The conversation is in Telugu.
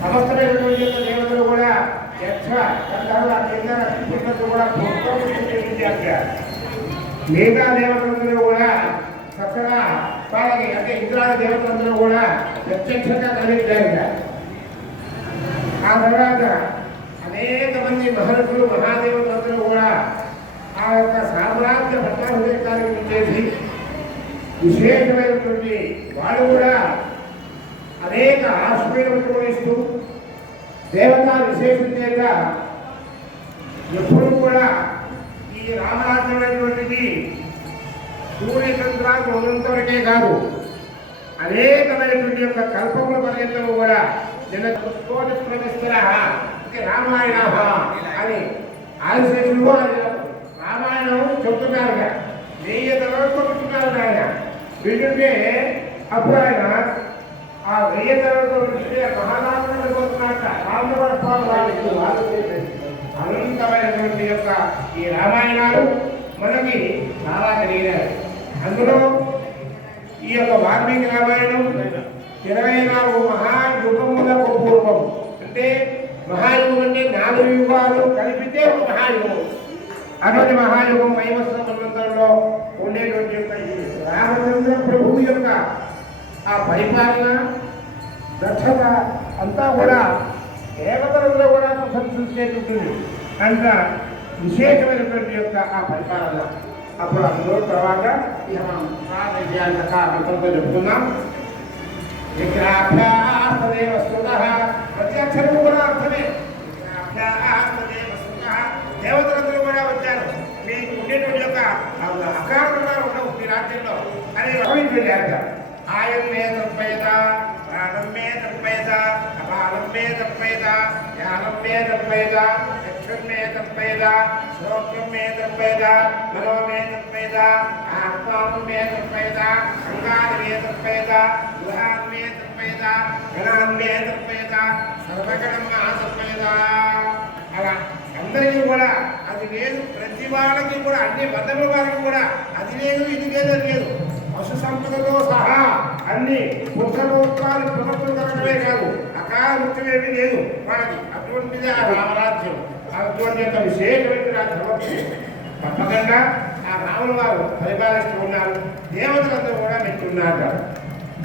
సమస్తమైనటువంటి దేవతలు కూడా యక్ష గంధర్వ కిన్నర కిన్నరులు కూడా మిగతా దేవతలందరూ కూడా చక్కగా వాళ్ళకి అంటే ఇంద్రాది దేవతలందరూ కూడా ప్రత్యక్షంగా కలిగించారు. ఆ తర్వాత అనేక మంది మహర్షులు మహాదేవతలందరూ కూడా ఆ యొక్క సామ్రాజ్య పట్టాభిషేకానికి చేసి విశేషమైనటువంటి వాళ్ళు కూడా అనేక ఆశ్రయములు ఇస్తూ దేవతా విశేషం చేత ఎప్పుడు కూడా ఈ రామరాజ్యమైనటువంటిది సూర్యచంద్రాలు ఉన్నంతవరకే కాదు అనేకమైనటువంటి యొక్క కల్పముల పర్యంతము కూడా రామాయణ అని ఆదిశేషులు రామాయణం చెబుతున్నారు. 1000 తరగతి చెబుతున్నారు ఆయన. వీటింటే అప్పుడు ఆయన ఆ 1000 తరగతి మహారాజులు పోతున్నట్ట అనంతమైనటువంటి యొక్క ఈ రామాయణాలు మనకి చాలా కలిగినాయి. అందులో ఈ యొక్క వాల్మీకి రామాయణం 24 మహాయుగములకు పూర్వం, అంటే మహాయుగం అంటే 4 యుగాలు కలిపితే ఒక మహాయుగం. అటువంటి మహాయుగం వైవస్వ సంవత్సరంలో ఉండేటువంటి యొక్క రామచంద్ర ప్రభువు యొక్క ఆ పరిపాలన దక్షత అంతా కూడా దేవతలంలో కూడా ప్రశంసించేటట్టుంది. అంత విశేషమైనటువంటి యొక్క ఆ పరిపాలన. అప్పుడు అందులో తర్వాత ఇక మనం మంత్రంతో చెప్తున్నాం. విగ్రహాభ్యాస్తదేవ స్తుతః, ప్రతి అక్షరము కూడా అర్థమే. విగ్రహాభ్యాస్తదేవ స్తుతః, దేవతలందరూ కూడా వచ్చారు. మీకు ఉండేటువంటి యొక్క అకారణంగా ఉండవు మీ రాజ్యంలో అని భావించారు. ఆయం మే తప్పేత, ప్రాణం మే తప్పేత, అపాలం మే తప్పేత, జ్ఞానం మే తప్పేత, యక్షం మే తప్పేత, శ్రోత్రం మే తప్పేత, మనో మే తప్పేత, ఆత్మానం మే తప్పేత, అంగాని మే తప్పేత, గృహాన్ మే తప్పేత, గణాన్ మే తప్పేత, సర్వగణం మా తప్పేత. అలా అందరికీ కూడా అది లేదు. ప్రతి వాళ్ళకి కూడా అన్ని బంధముల వారికి కూడా అది లేదు ఇది లేదు అని లేదు. పశు సంపదతో సహా అన్ని పురుషోత్వాలు ప్రవర్తన కలగడమే కాదు, అకాల మృత్యుమేమీ లేదు వాళ్ళకి. అటువంటిది ఆ రామరాజ్యం. అటువంటి యొక్క విశేషమైన రాజ్యం తప్పకుండా ఆ రాముల వారు పరిపాలిస్తూ ఉన్నారు. దేవతలందరూ కూడా మెచ్చున్నారు.